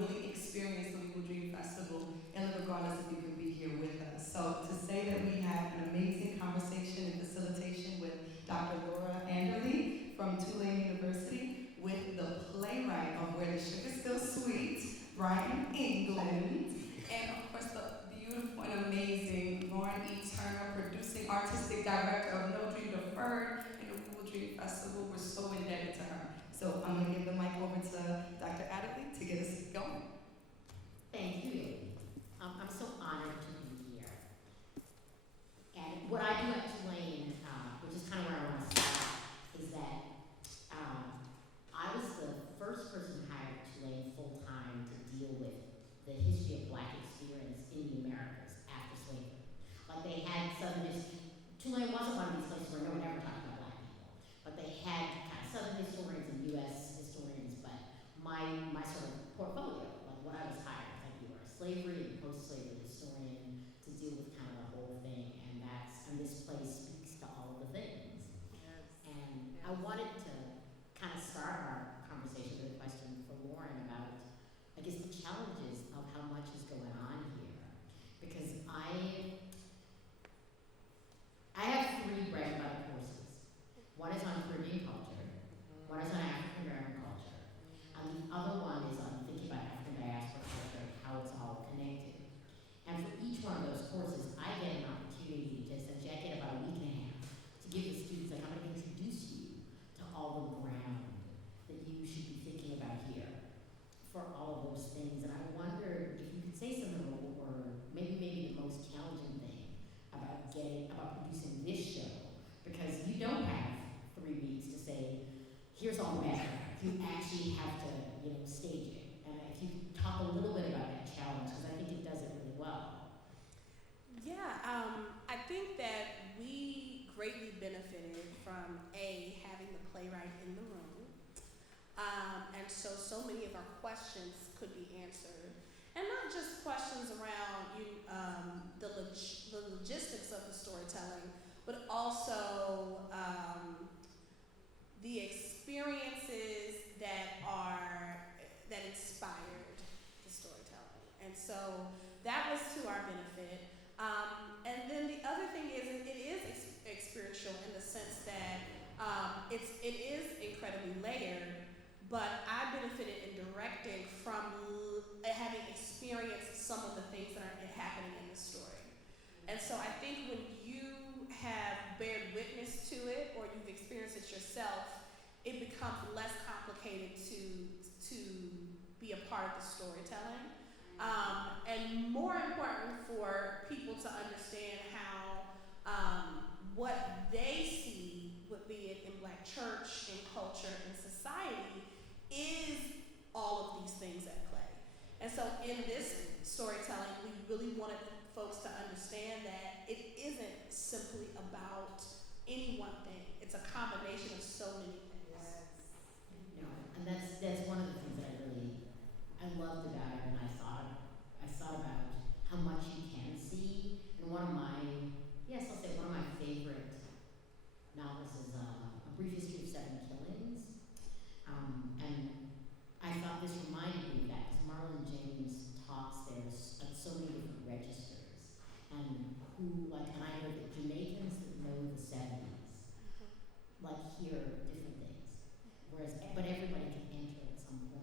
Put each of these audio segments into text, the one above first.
really experience the Eagle Dream Festival, and regardless if you can be here with us. So to say that we had an amazing conversation and facilitation with Dr. Laura Anderley from Tulane University, with the playwright of Where the Sugar's Still Sweet, Brian England, and of course the beautiful and amazing Lauren E. Turner, producing artistic director of No Dream Deferred and the Eagle Dream Festival. We're so indebted to her. So I'm going to give the mic over to Dr. Adderley to get us going. Thank you, Amy. I'm so honored to be here. And what I do at Tulane, which is kind of where I want to start, is that I was the first person hired at Tulane full-time to deal with the history of Black experience in the Americas after slavery. Like they had Tulane wasn't one of these places where no one ever talked about Black people, but they had kind of Southern historians and U.S. historians, but my sort of portfolio, like what I was hired, was like you were a slavery and post-slavery historian to deal with kind of the whole thing, and this place speaks to all of the things. Yes. And I wanted to kind of start our conversation with a question for Lauren about, I guess, the challenges of how much is going on here, because I have 3 bread and butter courses. One is on Caribbean culture, one is on African American culture, and the other one is on thinking about African diaspora culture and how it's all connected. And for each one of those courses, I get an opportunity to essentially, I get about a week and a half to give the students, like, I'm going to introduce you to all the ground that you should be thinking about here for all of those things. And I wonder if you could say something, or maybe the most challenging thing about producing this show, because you don't have 3 weeks to say, here's all the background. You actually have to, stage it. And if you could talk a little bit about that challenge, because I think it does it really well. Yeah, I think that we greatly benefited from having the playwright in the room, and so many of our questions could be answered, and not just questions around the logistics of the storytelling, but also the experiences that inspired the storytelling, and so that was to our benefit. And then the other thing is, it is experiential in the sense that it is incredibly layered, but I benefited in directing from having experienced some of the things that are happening in the story. And so I think when you have bared witness to it, or you've experienced it yourself, it becomes less complicated to be a part of the storytelling. And more important for people to understand how what they see, be it in Black church, in culture, in society, is all of these things at play. And so in this storytelling, we really wanted folks to understand that it isn't simply about any one thing. It's a combination of so many things. No, and that's one of the things that I loved about it, and I thought about how much you can see. And one of my favorite novels is A Brief History of 7 Killings. And I thought this reminded me of that, because Marlon James talks, there's so many different registers, and and I know that Jamaicans that know the 70s, hear different things, but everybody can enter at some point.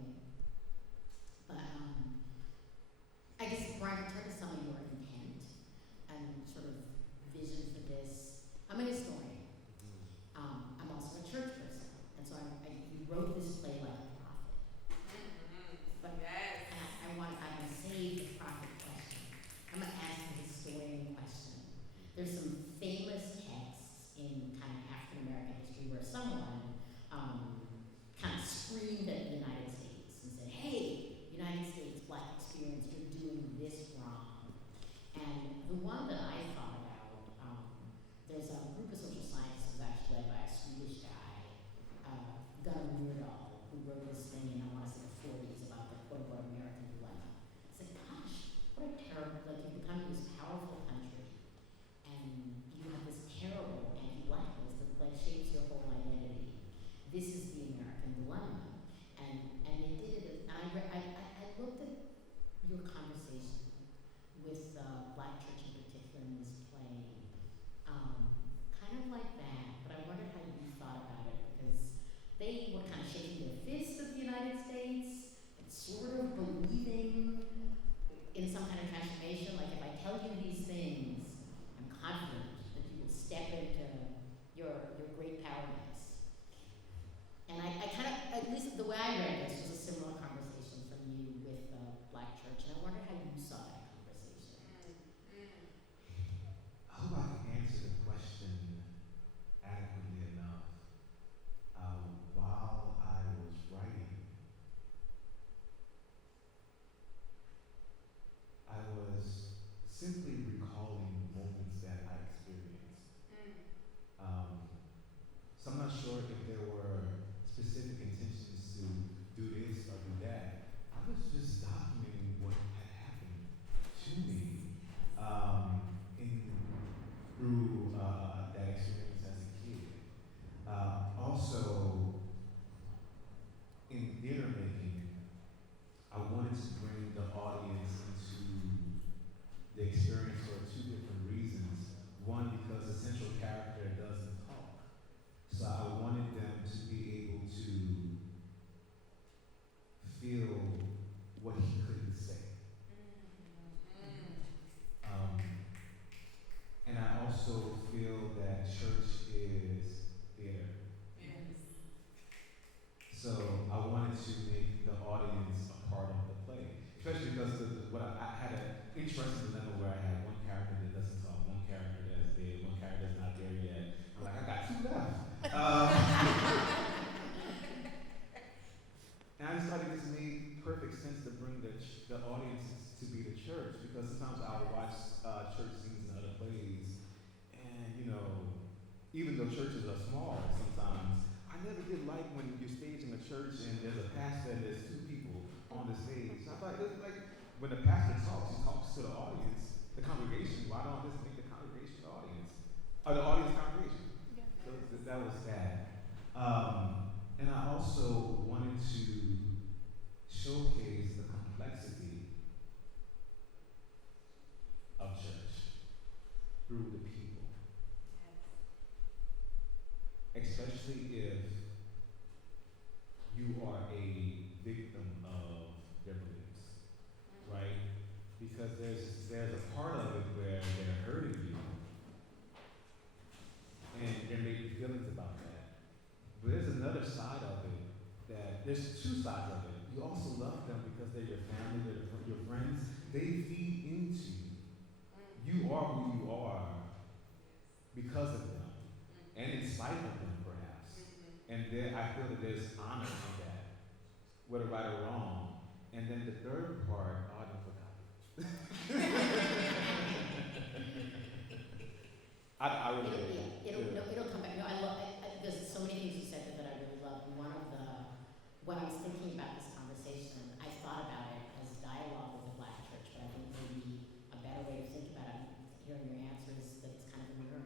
your conversation with the Black church in particular in this play, kind of like that, but I wondered how you thought about it, because they were kind of shaking their fists at the United States, and sort of believing in some kind of transformation, like if I tell you these things, I'm confident that you will step into your great powerness. And I kind of, at least the way I read this, was a similar conversation from you with the Black church, and I wonder how you saw that conversation. I hope I can answer the question adequately enough. While I was writing, I was simply recalling moments that I experienced. So I'm not sure if there were specific intentions to do this or do that. I was just documenting what had happened to me through that experience as a kid. Also, in theater making, I wanted to bring the audience into the experience for two different reasons. One, because the central character doesn't talk. So I wanted them to be able to feel what he couldn't say. And I also feel that church is theater. So I wanted to make the audience a part of the play, especially because I had an interesting dilemma where I had one character that doesn't talk, one character that's dead, one character that's not there yet. I'm like, I got two left. And I just thought it just made perfect sense to bring the audience to be the church, because sometimes I'll watch church scenes in other plays, and even though churches are small, sometimes I never did like when you're staging a church and there's a pastor and there's two people on the stage. I thought it's like when the pastor talks, he talks to the audience, the congregation. Why don't I just make the congregation the audience, or the audience congregation? Yeah. So that was that. And I also wanted to showcase the complexity of church through the people. Especially if you are a victim of their beliefs, right? Because there's a part of it where they're hurting you, and there may be feelings about that. But there's another side of it there's two sides of it. You also love them because they're your family, they're your friends. They feed into you. You are who you are because of them, and in spite of them, perhaps. And I feel that there's honor in that, whether right or wrong. And then the third part, I forgot. I really It'll come back. No, I love. There's so many things you said that I really love. And when I was thinking about this conversation, I thought about it as dialogue with the Black church. But I think maybe a better way to think about it, hearing your answer, is that it's kind of a mirror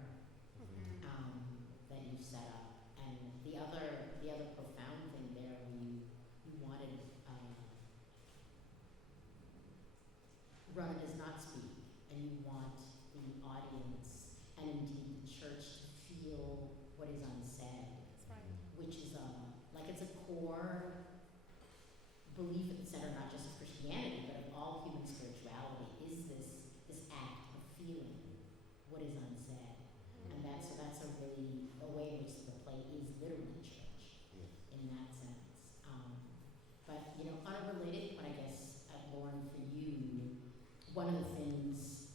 that you've set up. And the other profound thing there, when you wanted Rona does not speak, and you want the audience and indeed the church to feel what is unsaid, That's right. which is it's a core belief at the center, not just of Christianity, but of all human spirituality, is this act of feeling what is unsaid. And that's a really a way in which the play is literally church in that sense. But unrelated, but I guess Lauren, for you, one of the things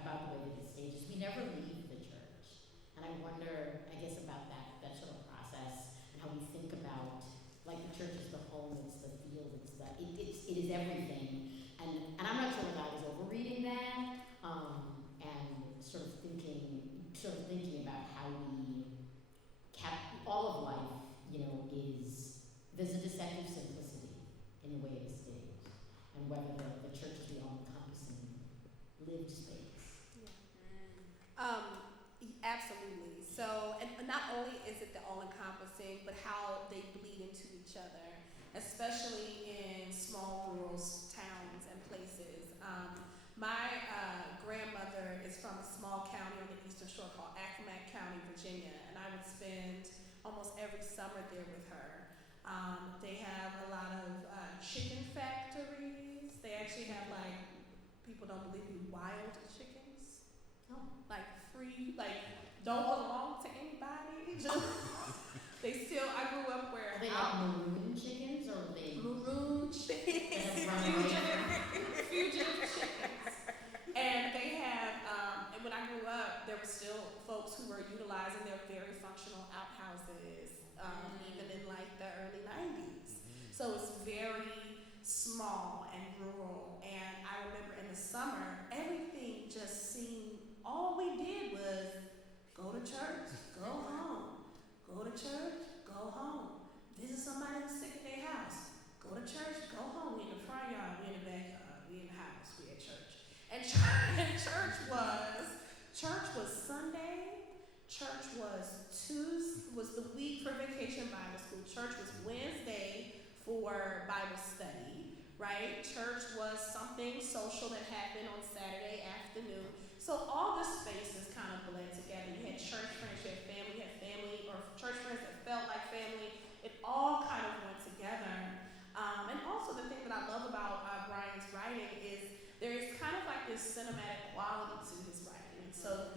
about the way that it's staged is we never leave the church. And I wonder, I guess, about that sort of process and how we think about, like, the church is the home, it's the field, it is everything. And I'm not sure whether I was overreading that, and sort of thinking about how we all of life, there's a deceptive simplicity in the way it is staged, and whether the church is the all-encompassing lived space. Absolutely. So, and not only is it the all-encompassing, but how they bleed into each other, especially in small rural towns there with her. They have a lot of chicken factories. They actually have like, people don't believe me, wild chickens. Oh. Like free, like don't belong to anybody. Just they still. I grew up where Are they like maroon chickens or are they maroon chickens, that run away from? fugitive chickens, and they have. And when I grew up, there were still folks who were utilizing their very functional outhouses, even in like the early '90s. So it's very small and rural. And I remember in the summer, everything just seemed. All we did was go to church, go home. Go to church, go home. Visit somebody who's sick at their house. Go to church, go home. We in the front yard, we in the backyard, we in the house, we at church. And church was Sunday. Church was Tuesday, was the week for Vacation Bible School. Church was Wednesday for Bible study, right? Church was something social that happened on Saturday afternoon. So all the spaces kind of bled together. You had church friends, you had family, or church friends that felt like family. It all kind of went together. And also the thing that I love about Brian's writing is there is kind of like this cinematic quality to his writing. So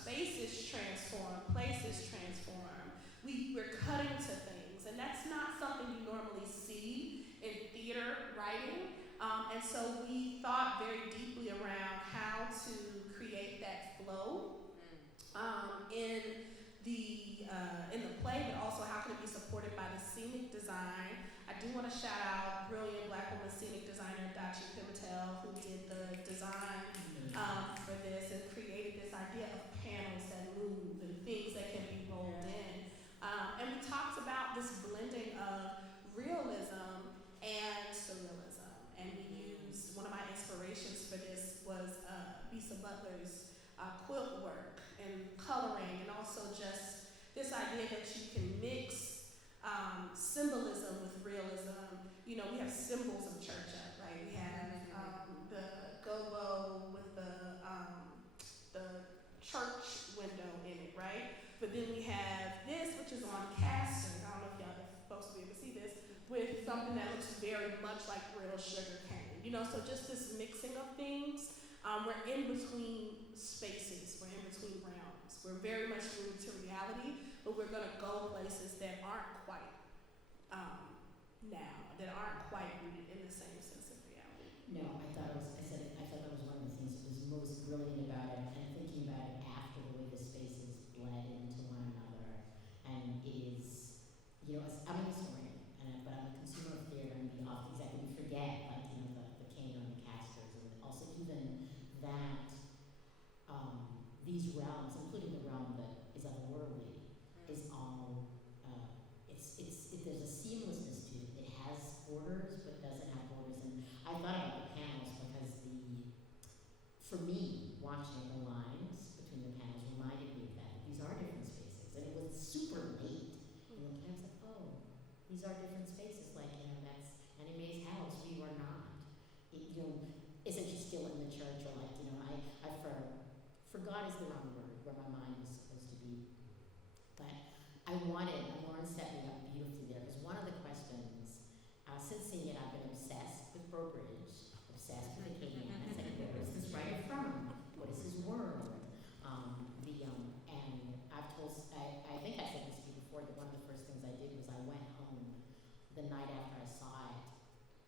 spaces transform, places transform. We're cutting to things, and that's not something you normally see in theater writing. And so we thought very deeply around how to create that flow in the play, but also how can it be supported by the scenic design. I do want to shout out brilliant Black woman scenic designer Dachi Pimentel, who did the design for this and created this idea of panels that move and things that can be rolled in. And we talked about this blending of realism and surrealism. And we used, one of my inspirations for this was Bisa Butler's quilt work and coloring, and also just this idea that you can mix symbolism with realism. You know, we have symbols of church up, right? We have the gobo with the church window in it, right? But then we have this, which is on casters. I don't know if y'all are supposed to be able to see this, with something that looks very much like real sugar cane. You know, so just this mixing of things. We're in between spaces, we're in between realms. We're very much rooted to reality, but we're gonna go places that aren't quite that aren't quite rooted in the same sense of reality. No, I thought that was one of the things that was most brilliant about it, and thinking about it after the way the spaces bled into one another, and is, you know, I'm a historian, but I'm a consumer of theater, and we often exactly forget, like, you know, the cane on the casters, and also even that these realms, including the realm that is otherworldly, is all there's a seamlessness to it. It has borders but doesn't have borders. And I thought about the panels because for me, watching the lines between the panels reminded me of that. These are different spaces, and it was super late. And looking, I was like, oh, these are different spaces. Like, you know, that's Annie Mae's house. We were not. Isn't she still in the church? Or like, you know, I forgot is the wrong word where my mind was supposed to be. But and Lauren set me up beautifully there, because one of the questions, since seeing it, I've been obsessed with Bro Bridge, obsessed with the Acadian. I said, where is this writer from? What is his world? And I've told, I think I said this to you before, that one of the first things I did was I went home the night after I saw it,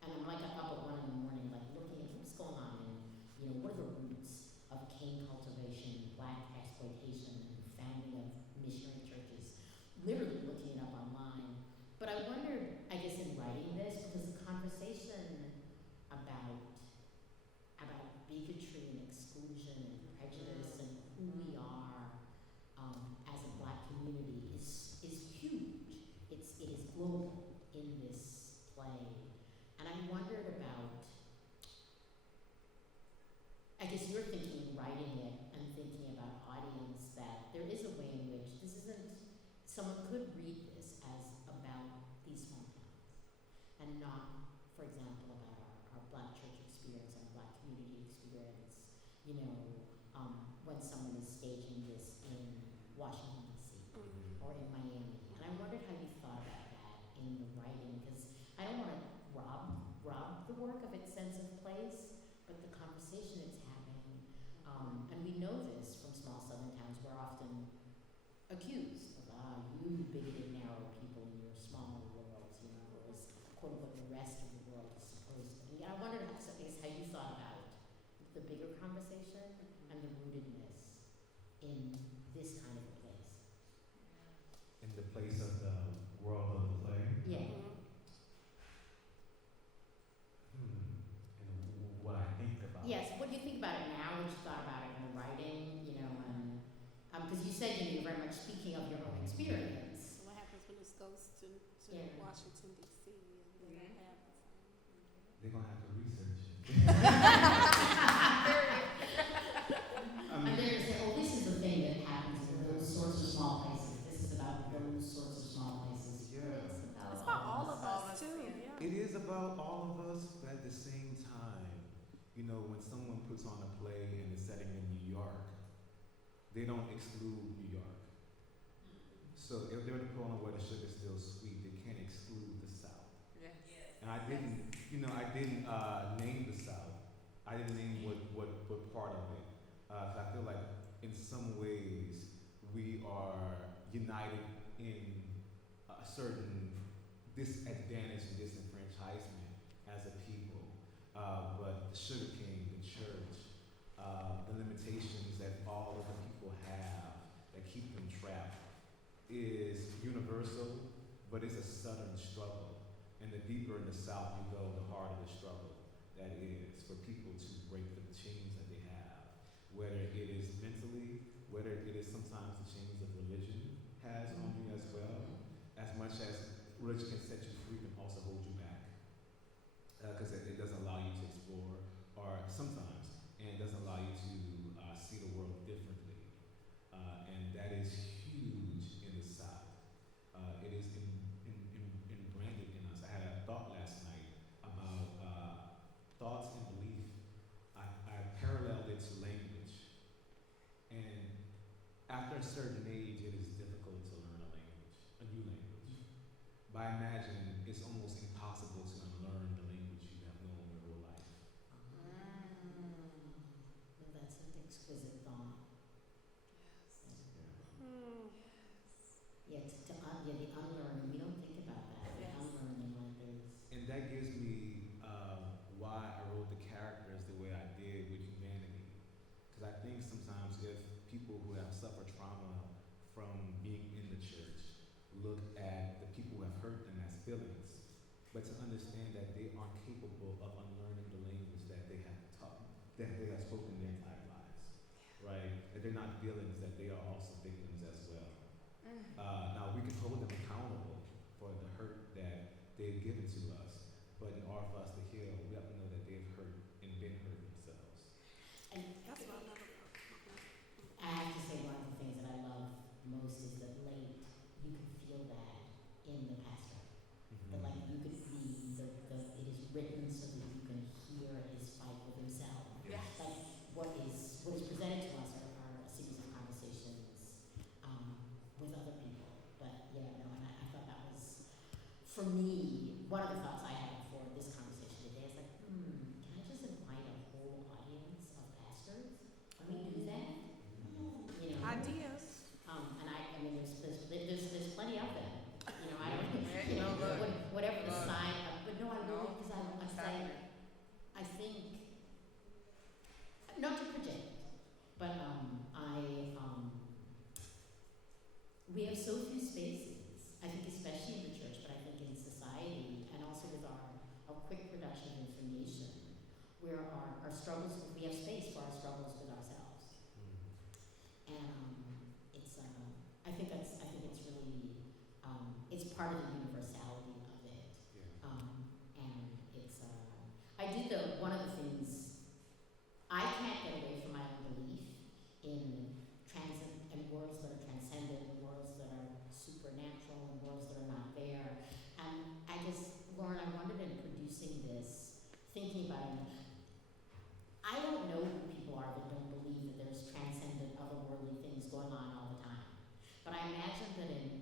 and I'm like up at 1 a.m, like looking at what's going on, and, you know, what are the roots of cane cultivation, Black exploitation, and founding of missionary churches, literally looking it up online. But I wondered, I guess, in writing this, because the conversation about bigotry and exclusion and prejudice and who we are as a Black community is huge. It is global in this play. And I wondered about, I guess you're thinking, writing it, and thinking about audience, that there is a way in which this isn't, someone could read this as about these small towns, and not, for example, about our Black church experience, our Black community experience, you know, when someone is staging this in Washington, D.C. or in Miami. And I wondered how you thought about that in the writing, because I don't want to rob the work of its sense of place, but the conversation it's having, and we know this from small southern towns, we're often accused of, you bigoted, narrow people in your small worlds, you know, whereas, quote unquote, the rest of the world is supposed to. And I wondered how, so I guess how you thought about the bigger conversation and the rootedness in this kind of a place. In the place of the world of the play. Yeah. And what I think about. Yes, what do you think about it now, what you thought about it in the writing, you know, and, because you said you're very much speaking of your own experience. So what happens when this goes to Yeah. Washington D.C. and they don't have the same? They're gonna have to research it. And they're gonna say, oh, this is the thing that happens in those sorts of small places. This is about those sorts of small places. Yeah. It's about all of us too, yeah. It is about all of us, but at the same time, you know, when someone puts on a play and is setting in New York, they don't exclude New York. So if they were to put on Where the Sugar's Still Sweet, they can't exclude the South. Yeah. And I didn't, I didn't name the South. I didn't name what part of it. 'Cause I feel like in some ways we are united in a certain disadvantage and disenfranchisement as a people. But the Sugar King, the church, the limitations that all of the people have that keep them trapped is universal, but it's a southern struggle. And the deeper in the South you go, the harder the struggle that is for people to break the chains that they have. Whether it is mentally, whether it is sometimes the chains of religion has on you as well. As much as religion can set you free, can also hold you back. Because it doesn't allow you to explore, or sometimes, and it doesn't allow you to see the world differently. And that is huge in the South. It is branded in us. I had a thought last night about thoughts and belief. I paralleled it to language. And after a certain age, it is difficult to learn a new language. But I imagine it's almost impossible to unlearn the language you have known your whole life. Well, that's an exquisite thought. Yeah, the unlearning, we don't think about that, the Yes. unlearning language. And that gives me why I wrote the characters the way I did with humanity. Because I think sometimes if people who have suffered trauma from being in the church look at the people who have hurt them as villains, but to understand that they aren't capable of unlearning the language that they have taught, that they have spoken their entire lives, right? That they're not villains, that they are also victims as well. Now we can hold them accountable for the hurt that they've given to us, but in order for us to heal, we have to know that they've hurt and been hurt themselves. And That's what another. I have to say, one of the things that I love most is that late, you can feel that in the pastor. That like you could see it is written so that you can hear his fight with himself. Yes. Like what is presented to us are a series of conversations with other people. But yeah, no, and I thought that was, for me, one of the thoughts I had for this conversation today is like, can I just invite a whole audience of pastors? Can we do that? You know? Ideas. And I mean, there's plenty of them. You know, I don't, Right. you know, No, look. whatever the Look. sign, but no, I really, because It's happening. I think, not to project, but we have so few spaces, I think especially in the church, but I think in society, and also with our quick production of information, where our struggles, we have space for our struggles with ourselves. And it's I think it's really it's part of the universality of it. And it's I did one of the things, I can't get away from my own belief in worlds that are transcendent, worlds that are supernatural, and worlds that are not there. And I just, Lauren, I wondered in producing this, thinking about it, I don't know who people are that don't believe that there's transcendent, otherworldly things going on all the time. But I imagine that in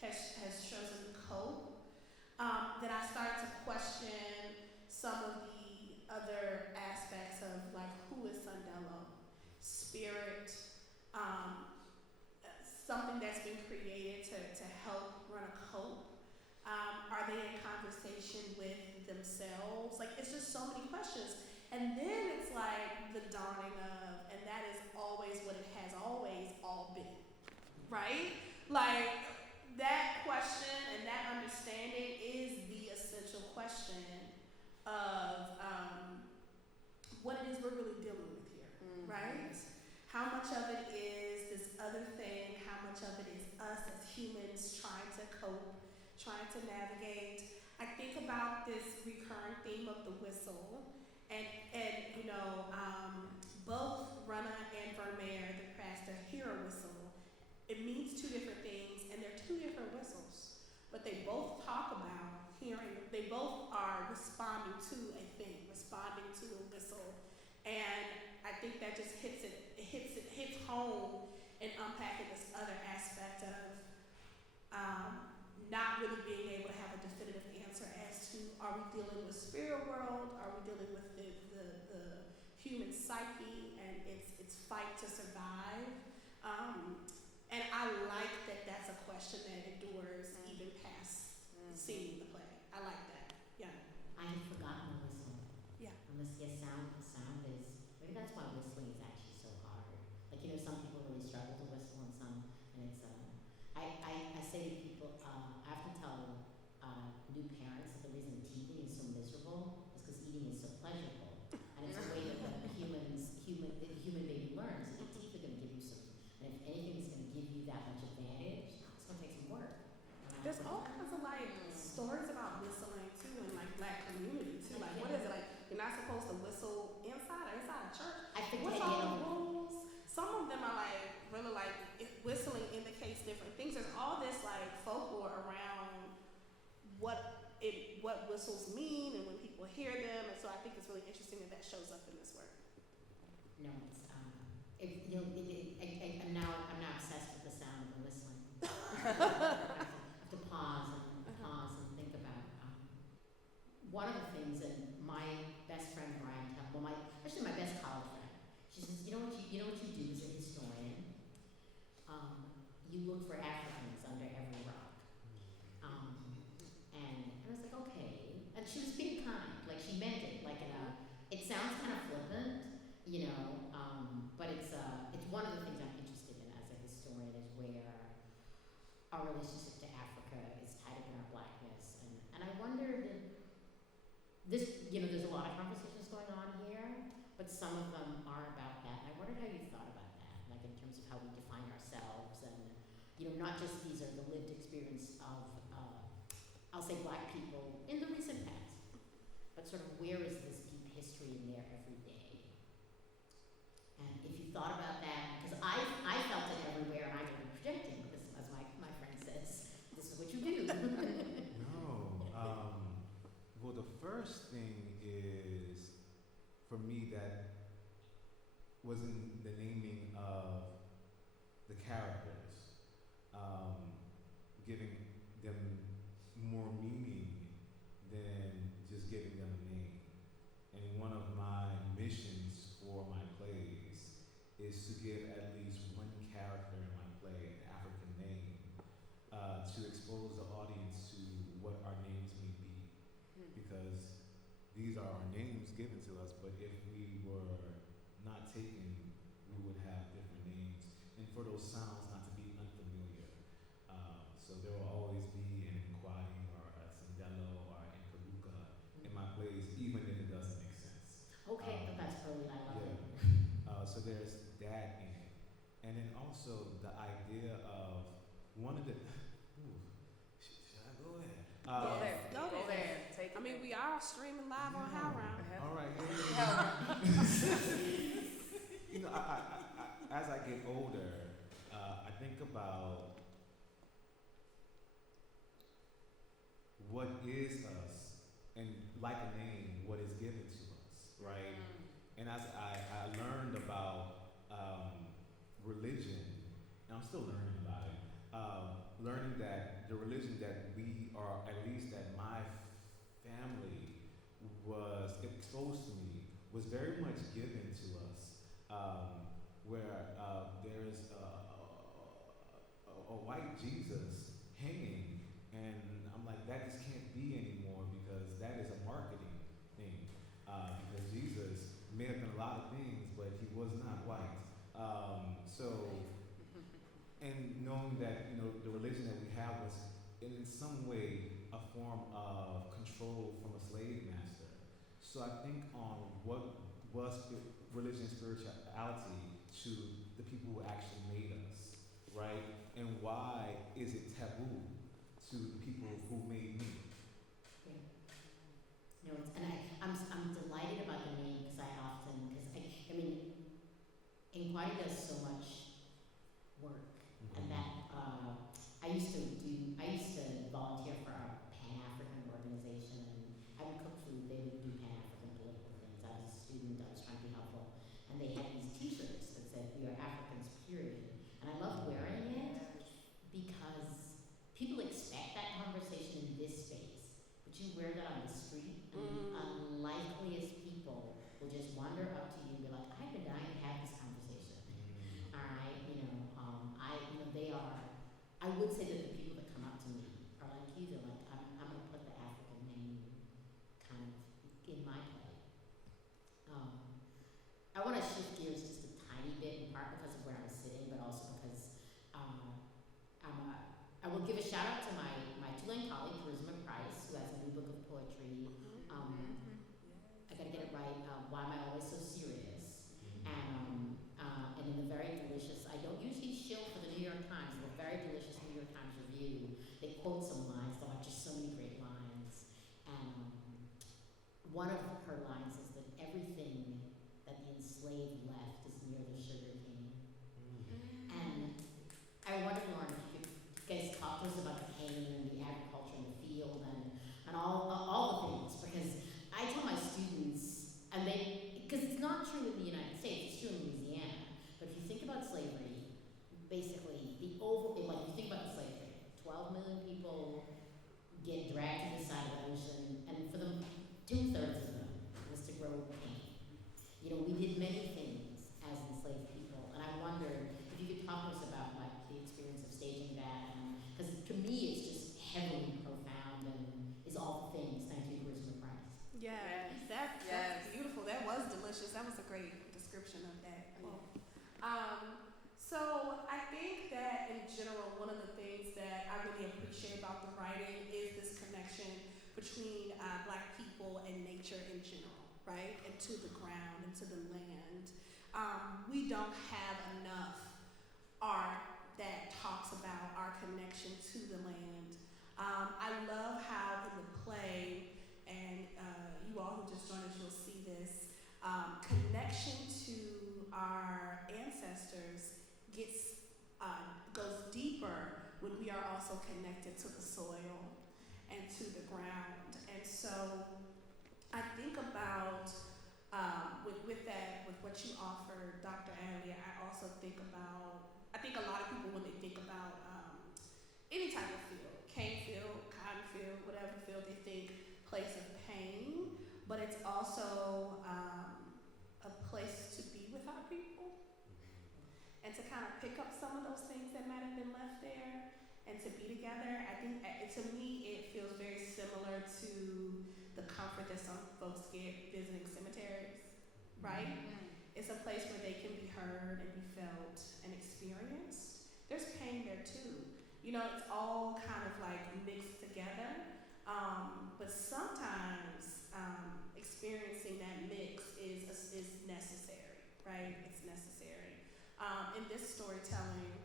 has chosen cope, that I started to question some of the other aspects of like who is Sundello, spirit, something that's been created to help run a cope. Are they in conversation with themselves? Like it's just so many questions. And then it's like the dawning of, and that is always what it has always all been, right? Like that question and that understanding is the essential question of what it is we're really dealing with here, right? How much of it is this other thing? How much of it is us as humans trying to cope, trying to navigate? I think about this recurring theme of the whistle, and you know, both Rana and Vermeer, the pastor, hear a whistle. It means two different things, and they're two different whistles, but they both talk about hearing. They both are responding to a thing, responding to a whistle, and I think that just hits home in unpacking this other aspect of not really being able to have a definitive answer as to are we dealing with spirit world, are we dealing with the human psyche and its fight to survive. And I like that that's a question that endures even past seeing the play. I like that. Yeah. I had forgotten the whistle. Yeah. Unless sound is, maybe that's why whistling is actually so hard. Like, you know, some people really struggle to whistle and it's, I say to people, I often tell new parents that the reason teething is so miserable is because eating is so pleasurable. And it's a way that the human baby learns. The teeth are going to give you some, and if anything is going to give you that much advantage, it's going to take some work. There's all kinds of like stories about whistling too in like black community too. Like what is it like? You're not supposed to whistle inside or inside a church. I think What's all the rules? Some of them are like really like whistling indicates different things. There's all this like folklore around what whistles mean and when people hear them, and so I think it's really interesting that shows up in this work. No, it's I'm now obsessed with the sound of the whistling. I have to pause and think about one of the things. And my best friend Brian Temple, my best college friend, she says, you know what you do as a historian, you look for Africans under every rock. And I was like, okay. And she was being kind, like she meant it, like it sounds kind of flippant, you know, but it's one of the things I'm interested in as a historian is where our relationship to Africa is tied up in our blackness. And I wondered, this, you know, there's a lot of conversations going on here, but some of them are about that. And I wondered how you thought about that, like in terms of how we define ourselves and, you know, not just these are the lived experience of, I'll say black people in the recent past, but sort of where is this deep history in there every day? And if you thought about that, because I felt it everywhere and I wasn't projecting, because as my friend says, this is what you do. No. Well, the first thing is, for me, that was in the naming of the characters, giving them more meaning than just giving them a name. And one of my missions for my plays is to give at least one character in my play an African name, to expose the audience to what our names may be. Because these are our names given to us, but if we were not taken, we would have different names. And for those sounds not to be unfamiliar. So there will always be an Nkwadi or a Sandelo or an Karuka in my plays, even if it doesn't make sense. Okay, but that's brilliant. I love it. So there's that in it. And then also the idea of one of the, should I go ahead? Yes, go there. Take I mean, we are streaming live on HowlRound. All right. You know, as I get older, I think about what is us, and like a name, what is given to us, right? And as I learned about religion, and I'm still learning about it, learning that the exposed to me was very much given to us, where there is a white Jesus hanging, and I'm like, that just can't be anymore because that is a marketing thing. Because Jesus may have been a lot of things, but he was not white. And knowing that the religion that we have was in some way a form of control from a slave master. So I think on what was religion and spirituality to the people who actually made us, right? And why is it taboo to the people who made me? No, I'm delighted about the name because I mean, Inquiry does so much work, and that I used to volunteer for a Pan-African organization, and I would cook food. They would do Pan-African political things. I was a student. I was trying to be helpful, and they had these T-shirts that said "We are Africans, period." And I loved wearing it because people expect that conversation in this space, but you wear that on the street, and the unlikeliest people will just wander up to you and be like, "I've been dying to have this conversation." All right, they are. I would say that the people that come up to me are like you. They're like, I'm going to put the African name kind of in my play. I want to shift gears just a tiny bit, in part because of where I'm sitting, but also because I will give a shout out to my Tulane colleague, Charisma Price, who has a new book of poetry. I got to get it right. Why Am I Always So Serious? And in the very delicious, I don't usually shill for the New York Times, but very delicious New York Times review, they quote some lines. There are just so many great lines. And one of her lines is that everything that the enslaved left is near the sugar cane. And I wonder, Lauren, if you guys talk to us about the cane and the agriculture in the field and all the things, because I tell my students, and because it's not true in the United States, it's true in Louisiana, but if you think about slavery, basically you think about the slave trade, 12 million people get dragged to the side of the ocean, and for them, 2/3 of them was to grow cane. We did many things as enslaved people, and I wondered if you could talk to us about the experience of staging that, because to me it's just heavily profound and is all the things. Thank you, Charisma Price. That's beautiful. That was delicious. That was a great description of that. So I think that in general, one of the things that I really appreciate about the writing is this connection between Black people and nature in general, right? And to the ground and to the land. We don't have enough art that talks about our connection to the land. I love how in the play, and you all who just joined us, you'll see this, connection to our ancestors goes deeper when we are also connected to the soil and to the ground. And so I think about, with what you offered, Dr. Adderley, I also think a lot of people when they think about any type of field, cane field, cotton field, whatever field, they think place of pain, but it's also a place to be with our people and to kind of pick up some of those things that might have been left there and to be together. I think, to me, it feels very similar to the comfort that some folks get visiting cemeteries, right? It's a place where they can be heard and be felt and experienced. There's pain there too. It's all kind of mixed together. But sometimes experiencing that mix is necessary, right? It's necessary. In this storytelling,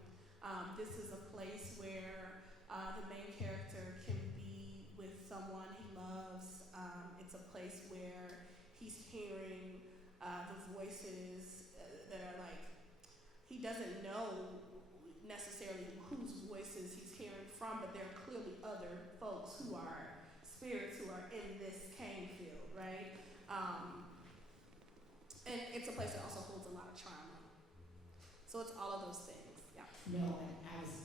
this is a place where the main character can be with someone he loves. It's a place where he's hearing the voices that are he doesn't know necessarily whose voices he's hearing from, but there are clearly other folks who are spirits who are in this cane field, right? And it's a place that also holds a lot of trauma. So it's all of those things, yeah. No,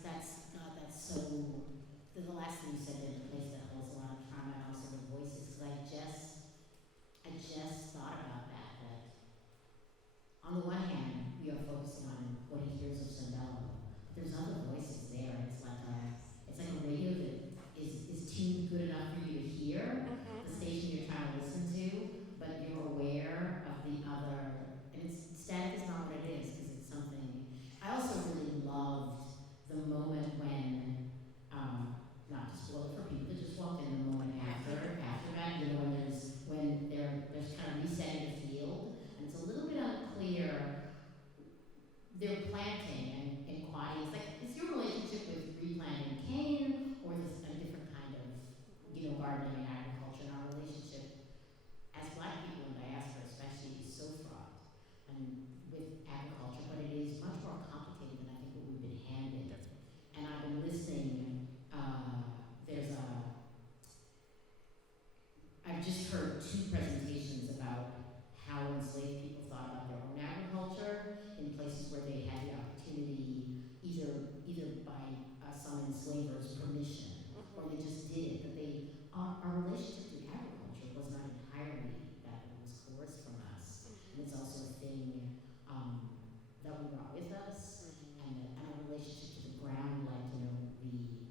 that's so, the last thing you said, in a place that holds a lot of trauma and also the voices, because I just thought about that on the one hand, we are focusing on what he hears of Sandelo, but there's other voices there, and it's like a radio that is tuned good enough for you to hear the station you're trying to listen to, but you're aware of the other, and static is not what it is, because it's something. I also really loved the moment when, not to spoil it for people that just walked in, the moment after that, you know, when there's kind of resetting the field, and it's a little bit unclear. They're planting and quieting. It's like, is your relationship with replanting cane, or is this a different kind of, gardening and agriculture? And our relationship as Black people in diaspora especially is so fraught and with agriculture, but it is much more complicated than I think what we've been handed. And I've been listening, I've just heard 2 presentations about how enslaved people thought about their own agriculture in places where they had the opportunity, either by some enslavers' permission, or they just did it. But our relationship to agriculture was not entirely that; it was coerced from us, and it's also a thing that we brought with us, and our relationship to the ground, like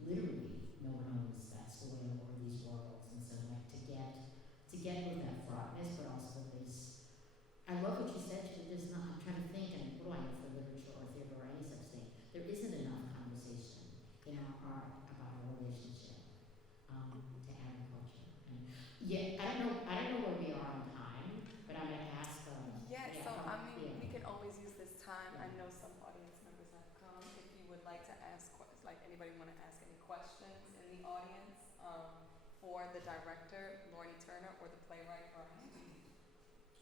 literally, no one owns that soil or these worlds, and so like to get with that fraughtness, but also this. I love what you said. There's not. I'm trying to think, and what do I know for literature or theater or any such thing? There isn't enough conversation in our art about our relationship to agriculture. And I don't know where we are on time, but I'm going to ask. We can always use this time. I know some audience members have come. If you would like to ask, like anybody want to ask any questions in the audience for the director, Lornie Turner, or the playwright, or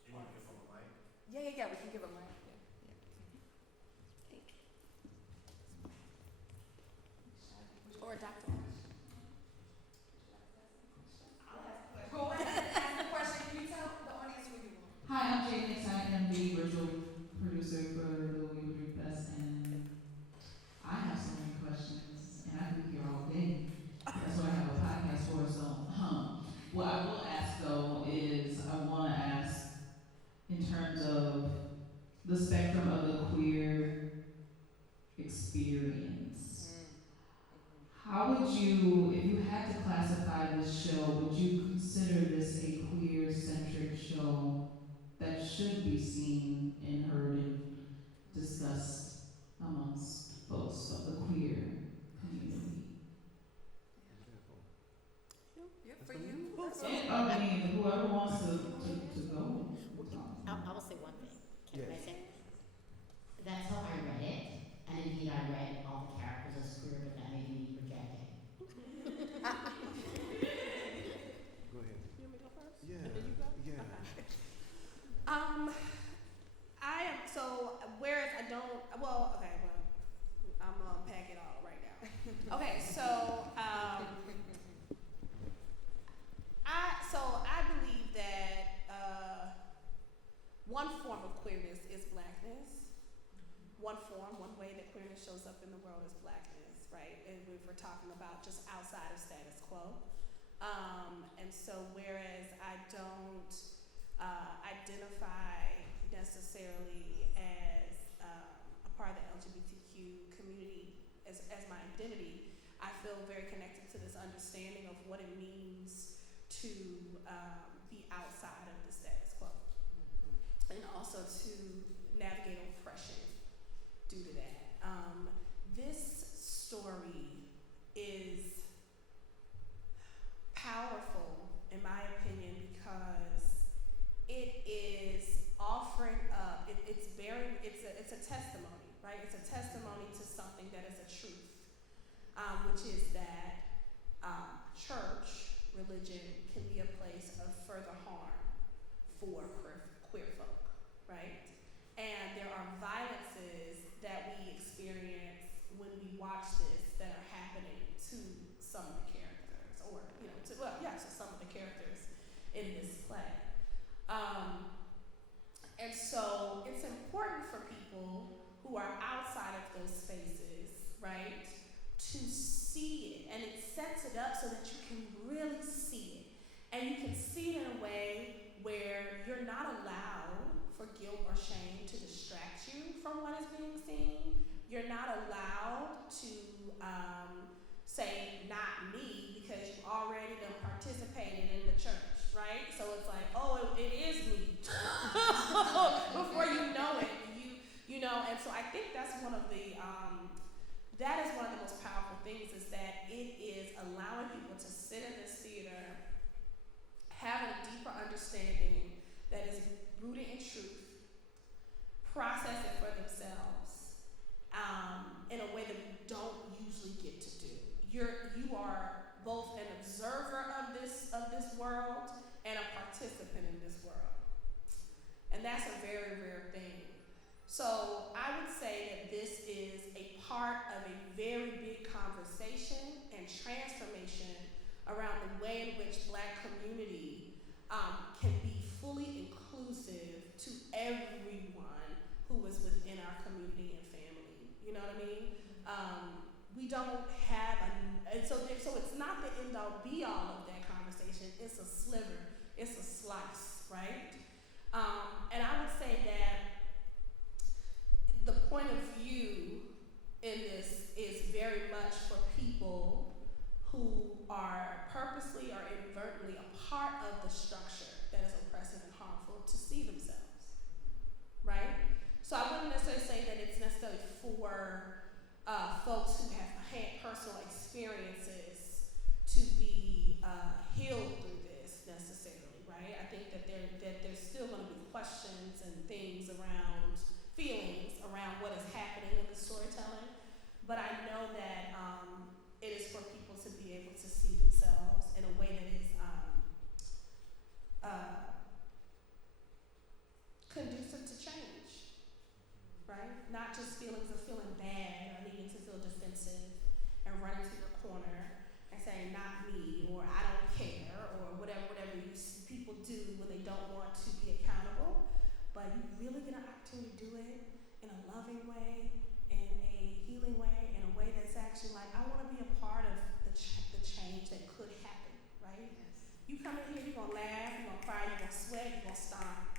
You want to give them a mic? Yeah, we can give a mic. Or Dr. Go ahead and ask the question. Can you tell the audience who you are? Hi, I'm Jay Nix. I am the virtual producer for the We Would Fest, and I have so many questions, and I could be here all day. That's what I have a podcast for. So, what I will ask though is I want to ask in terms of the spectrum of the queer experience. How would you, if you had to classify this show, would you consider this a queer-centric show that should be seen and heard and discussed amongst folks of the queer community? For you? Whoever wants to go. I will say one thing. Can I say? That's how I read it, and indeed I read all the characters as queer, but that made me reject it. Go ahead. You want me to go first? Yeah. And then you go? Yeah. Okay. I am so. Whereas I don't. Well, okay. Well, I'm gonna unpack it all right now. Okay. So. I believe that one form of queerness is Blackness. One way that queerness shows up in the world is Blackness, right? And if we're talking about just outside of status quo. And so whereas I don't identify necessarily as a part of the LGBTQ community as my identity, I feel very connected to this understanding of what it means to be outside of the status quo, and also to navigate oppression due to that. This story is powerful, in my opinion, because it is offering up. It's a testimony, right? It's a testimony to something that is a truth, which is that church, religion, can be a place of further harm for queer folk, right? And there are violences that we experience when we watch this that are happening to some of the characters, or to some of the characters in this play. And so it's important for people who are outside of those spaces, right, to see it, and it sets it up so that you can really see it, and you can see it in a way where you're not allowed for guilt or shame to distract you from what is being seen. You're not allowed to say, not me, because you already done participated in the church, right? So it's like, oh, it is me. Before you know it, you know, and so I think that's one of the, that is one of the most powerful things, is that it is allowing people to sit in this theater, having a deeper understanding that is rooted in truth, process it for themselves, in a way that we don't usually get to do. You are both an observer of this world and a participant in this world. And that's a very rare thing. So I would say that this is a part of a very big conversation and transformation around the way in which Black community can be fully inclusive to everyone who is within our community and family. You know what I mean? We don't have and so it's not the end all be all of that conversation. It's a sliver. It's a slice, right? And I would say that the point of view in this is very much for people who are purposely or inadvertently a part of the structure that is oppressive and harmful to see themselves, right? So I wouldn't necessarily say that it's necessarily for folks who have had personal experiences to be healed through this necessarily, right? I think that there's still going to be questions and things around feelings around what is happening in the storytelling, but I know that it is for people to be able to see themselves in a way that is conducive to change, right? Not just feelings of feeling bad or needing to feel defensive and running to your corner and saying, not me, or I don't care, or whatever you see people do when they don't want to be accountable. But you really get an opportunity to do it in a loving way, in a healing way, in a way that's actually like, I want to be a part of the change that could happen, right? Yes. You come in here, you're going to laugh, you're going to cry, you're going to sweat, you're going to stomp.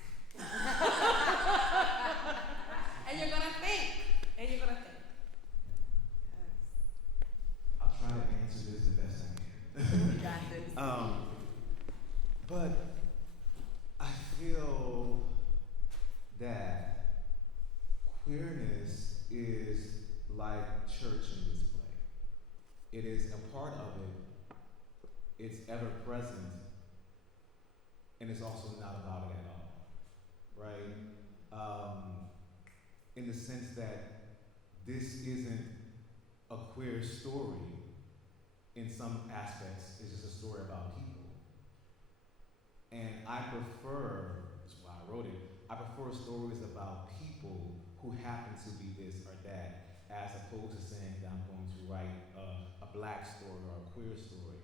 And you're going to think. I'll try to answer this the best I can. You got this. But I feel that queerness is like church in this play. It is a part of it. It's ever present, and it's also not about it at all, right? In the sense that this isn't a queer story in some aspects. It's just a story about people. And I prefer, that's why I wrote it, I prefer stories about people who happen to be this or that, as opposed to saying that I'm going to write a Black story or a queer story.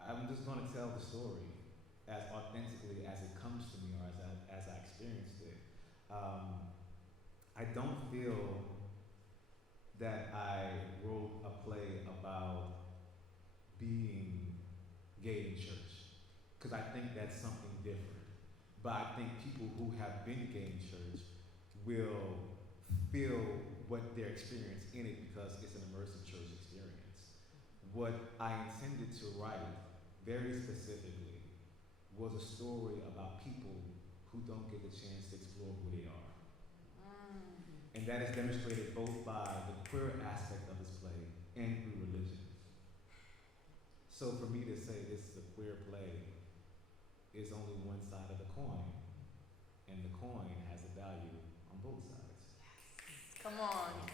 I'm just going to tell the story as authentically as it comes to me or as I experienced it. I don't feel that I wrote a play about being gay in church, because I think that's something different. But I think people who have been gay in church will feel what their experience in it, because it's an immersive church experience. What I intended to write, very specifically, was a story about people who don't get the chance to explore who they are. And that is demonstrated both by the queer aspect of this play and through religion. So for me to say this is a queer play is only one side of the coin, and the coin has a value on both sides. Come on.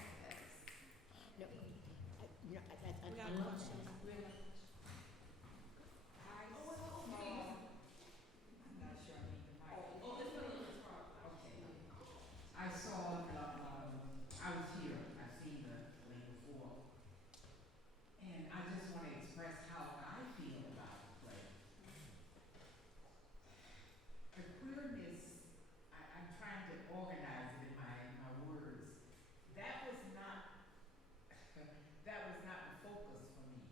No, I We got love questions. that. I saw I was here, I've seen the play before, and I just want to express how I feel about the play. The queerness, I'm trying to organize it in my words. That was not the focus for me.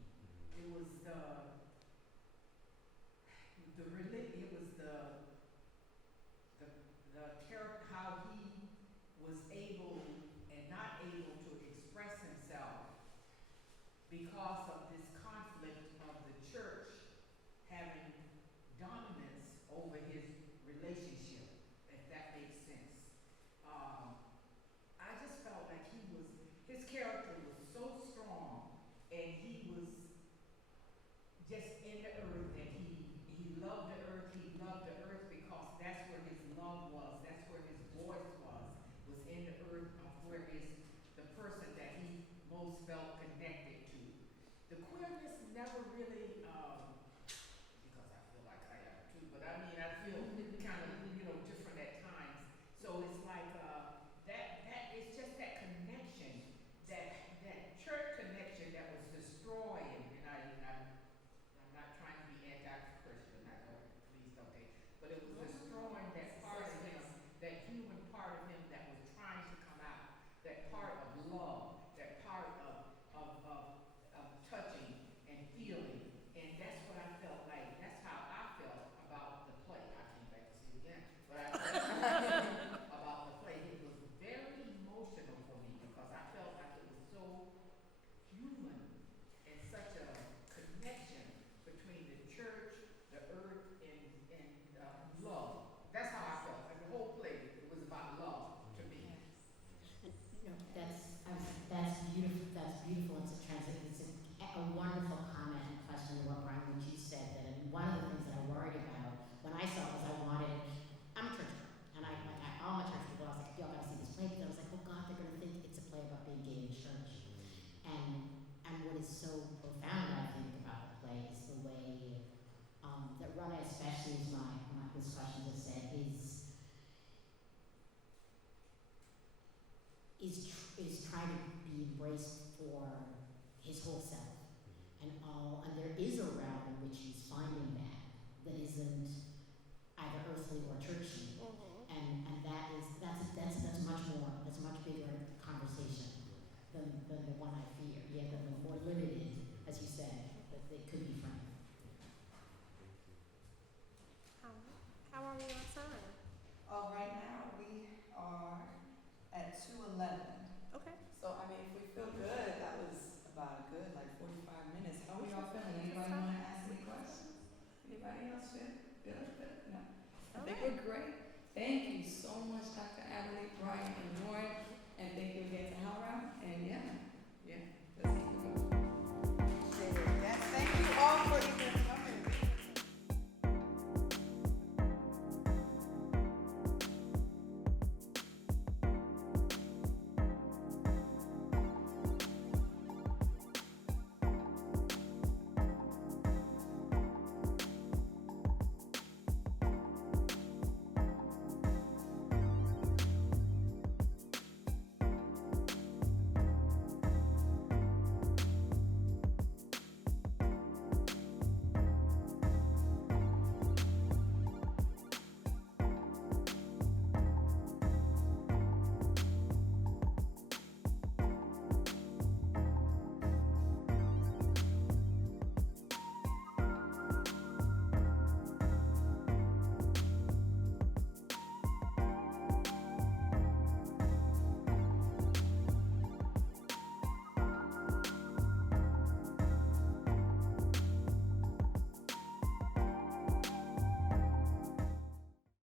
because of this conflict of the church having dominance over his relationship, if that makes sense. I just felt like his character was so strong, and he was just in the earth, that he loved the earth. He loved the earth because that's where his love was, that's where his voice was in the earth, where the person that he most felt connected to. The queerness never really, because I feel like I am too, but I mean, I feel kind of, different at times. So it's like, that it's just that connection, that church connection that was destroying, and I'm not trying to be anti-Christian, please don't take, but it was destroying that part of him, that human part of him that was trying to come out, that part of love, that part of touching and feeling, and that's what I felt like. That's how I felt about the play. I came back to see it again, but I about the play. It was very emotional for me because I felt like it was so human and such a connection between the church, the earth, and love. That's how I felt. Like the whole play, it was about love to me. That's beautiful. That's beautiful. It's a wonderful comment and question to what Brian, what you said. That one of the things that I worried about when I saw it was I'm a church girl, and all my church people, I was like, y'all gotta see this play, because I was like, oh God, they're gonna think it's a play about being gay in church. And what is so profound, I think, about the play is the way that Rana, especially as this question just said, is trying to be embraced for his whole self, and there is a realm in which he's finding that isn't either earthly or churchy, and that's much more, that's a much bigger conversation than the one I fear. Yeah, than the more limited, as you said, that they could be framed. How are we on time? Right now, we are at 2:11. Okay. So, I mean, if we feel good, that was about a good, 45 minutes. How are y'all feeling? Anybody want to ask any questions? Anybody else feel good? No? I think we're great. Thank you